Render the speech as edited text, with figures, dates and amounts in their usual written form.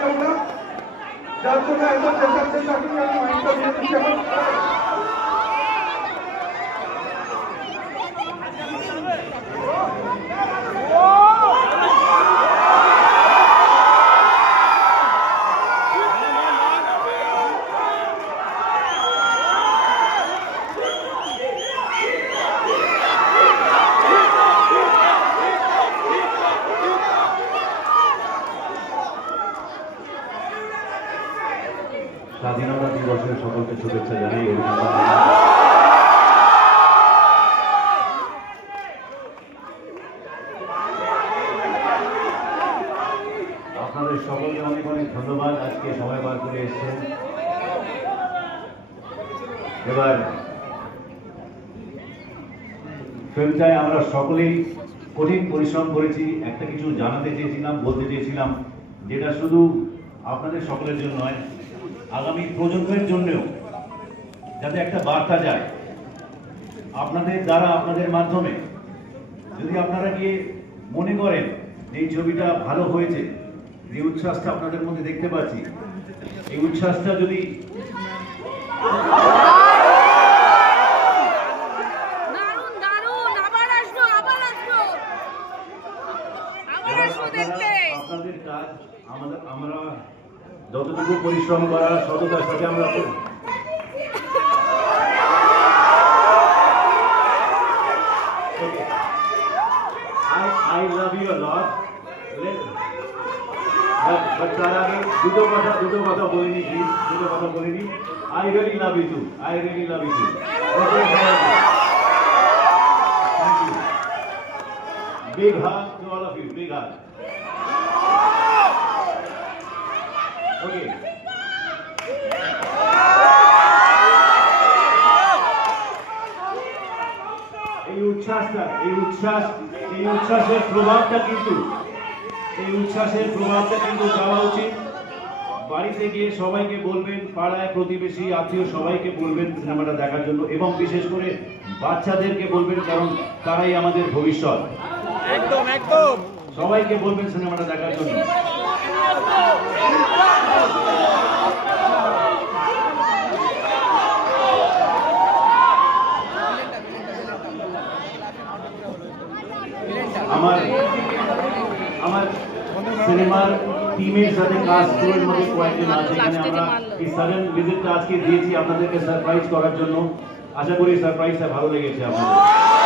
কেউ না, যার জন্য এত চেঁচাচ্ছেন তাকে আমি মাইন্ডটা দিয়ে দিচ্ছি। স্বাধীনতা দিবসের সকলকে শুভেচ্ছা জানাই। আপনাদের সকলকে অনেক অনেক ধন্যবাদ, আজকে সময় বার করে এসেছেন। এবার ফিল্মটায় আমরা সকলেই কঠিন পরিশ্রম করেছি। একটা কিছু জানাতে চেয়েছিলাম, বলতে চেয়েছিলাম, যেটা শুধু আপনাদের সকলের জন্য নয়, আগামী প্রজন্মের জন্যও যাতে একটা বার্তা যায় আপনাদের দ্বারা, আপনাদের মাধ্যমে। যদি আপনারা গিয়ে মনে করেন এই ছবিটা ভালো হয়েছে, যে উচ্ছ্বাসটা আপনাদের মধ্যে দেখতে পাচ্ছি, এই উচ্ছ্বাসটা যদি আপনাদের কাজ, আমরা যতটুকু পরিশ্রম করা সততার সাথে আমরা করি। I love you a lot. But তার আগে দুটো কথা বলিনি, প্লিজ, দুটো কথা বলিনি। I really love you too. I really love you too. Okay, thank you. Big hug to all of you. Big hug. Okay. এই উচ্ছ্বাসের প্রভাবটা কিন্তু যাওয়া উচিত। বাড়িতে গিয়ে সবাইকে বলবেন, পাড়ায় প্রতিবেশী আত্মীয় সবাইকে বলবেন সিনেমাটা দেখার জন্য, এবং বিশেষ করে বাচ্চাদেরকে বলবেন, কারণ তারাই আমাদের ভবিষ্যৎ। একদম সবাইকে বলবেন সিনেমাটা দেখার জন্য। আমার সিনেমার টিমের সাথে কাজ করার মধ্যে কয়েকজন আছে। এখানে আমরা এই সাডেন ভিজিটটা আজকে দিয়েছি আপনাদেরকে সারপ্রাইজ করার জন্য। আশা করি সারপ্রাইজটা ভালো লেগেছে আপনাদের।